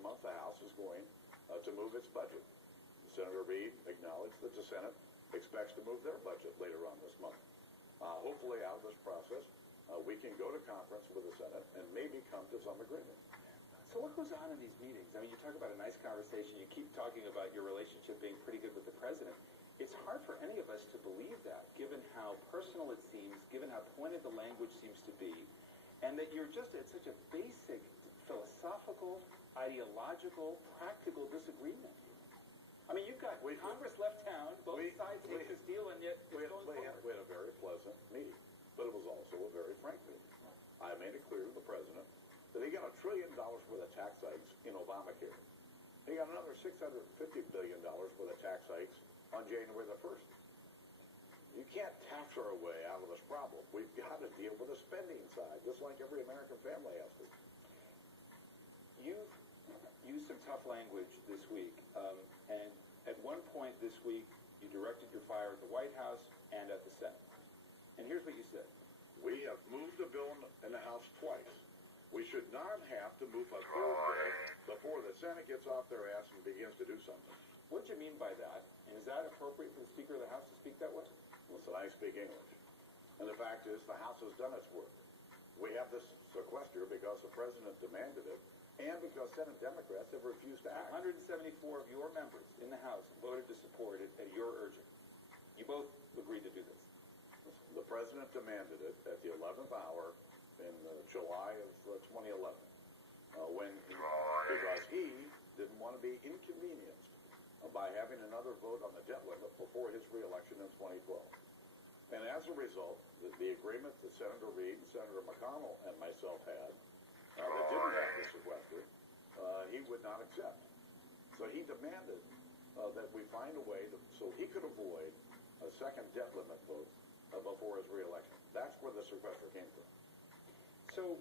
month, the House is going to move its budget. Senator Reid acknowledged that the Senate expects to move their budget later on this month. Hopefully, out of this process, we can go to conference with the Senate and maybe come to some agreement. So what goes on in these meetings? I mean, you talk about a nice conversation. You keep talking about your relationship being pretty good with the president. It's hard for any of us to believe that, given how personal it seems, given how pointed the language seems to be, and that you're just at such a basic philosophical, ideological, practical disagreement. I mean, you've got Congress left town, both sides hate this deal, and yet it's going forward. We had a very pleasant meeting, but it was also a very frank meeting. I made it clear to the president that he got $1 trillion worth of tax hikes in Obamacare. He got another $650 billion worth of tax hikes on January the 1st. You can't tax our way out of this problem. We've got to deal with the spending side, just like every American family has to. You've used some tough language this week, and at one point this week, you directed your fire at the White House and at the Senate. And here's what you said. We have moved a bill in the House twice. We should not have to move a third bill before the Senate gets off their ass and begins to do something. What do you mean by that? And is that appropriate for the Speaker of the House to speak that way? Listen, I speak English. And the fact is, the House has done its work. We have this sequester because the President demanded it, and because Senate Democrats have refused to act. 174 of your members in the House voted to support it at your urging. You both agreed to do this. The President demanded it at the 11th hour in July of 2011, because he didn't want to be inconvenienced by having another vote on the debt limit before his reelection in 2012. And as a result, the agreement that Senator Reid and Senator McConnell and myself had that didn't have the sequester, he would not accept. So he demanded that we find a way so he could avoid a second debt limit vote before his reelection. That's where the sequester came from. So